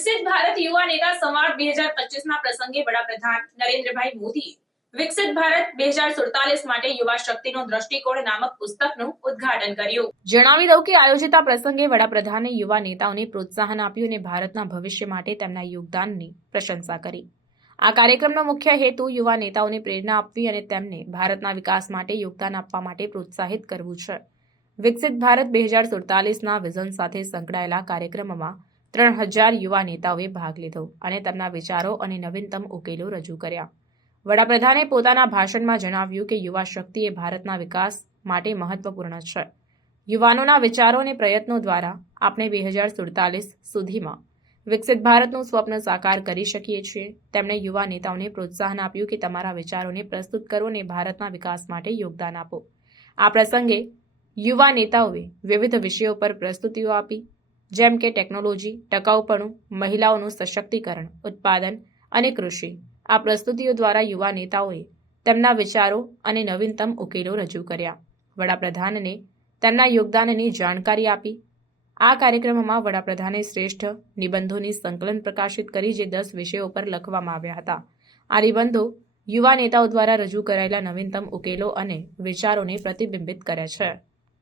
વિકસિત ભારત યુવા નેતા સંવાદ 2025ના પ્રસંગે વડાપ્રધાન નરેન્દ્રભાઈ મોદીએ વિકસિત ભારત 2047 માટે યુવા શક્તિનો દ્રષ્ટિકોણ નામક પુસ્તકનું ઉદ્ઘાટન કર્યું। જણાવી દઉં કે આયોજિત આ પ્રસંગે વડાપ્રધાને યુવા નેતાઓને પ્રોત્સાહન આપ્યું અને ભારતના ભવિષ્ય માટે તેમના યોગદાનની પ્રશંસા કરી। આ કાર્યક્રમનો મુખ્ય હેતુ યુવા નેતાઓને પ્રેરણા આપવી અને તેમને ભારતના વિકાસ માટે યોગદાન આપવા માટે પ્રોત્સાહિત કરવું છે। વિકસિત ભારત 2047ના વિઝન સાથે સંકળાયેલા કાર્યક્રમમાં 3000 યુવા નેતાઓએ ભાગ લીધો અને તેમના વિચારો અને નવીનતમ ઉકેલો રજૂ કર્યા। વડાપ્રધાને પોતાના ભાષણમાં જણાવ્યું કે યુવા શક્તિ એ ભારતના વિકાસ માટે મહત્વપૂર્ણ છે। યુવાનોના વિચારો અને પ્રયત્નો દ્વારા આપણે 2047 સુધીમાં વિકસિત ભારતનું સ્વપ્ન સાકાર કરી શકીએ છીએ। તેમણે યુવા નેતાઓને પ્રોત્સાહન આપ્યું કે તમારા વિચારોને પ્રસ્તુત કરો અને ભારતના વિકાસ માટે યોગદાન આપો। આ પ્રસંગે યુવા નેતાઓએ વિવિધ વિષયો પર પ્રસ્તુતિઓ આપી, જેમ કે ટેકનોલોજી, ટકાઉપણું, મહિલાઓનું સશક્તિકરણ, ઉત્પાદન અને કૃષિ। આ પ્રસ્તુતિઓ દ્વારા યુવા નેતાઓએ તેમના વિચારો અને નવીનતમ ઉકેલો રજૂ કર્યા। વડાપ્રધાનને તેમના યોગદાનની જાણકારી આપી। આ કાર્યક્રમમાં વડાપ્રધાને શ્રેષ્ઠ નિબંધોની સંકલન પ્રકાશિત કરી જે 10 વિષયો પર લખવામાં આવ્યા હતા। આ નિબંધો યુવા નેતાઓ દ્વારા રજૂ કરાયેલા નવીનતમ ઉકેલો અને વિચારોને પ્રતિબિંબિત કરે છે।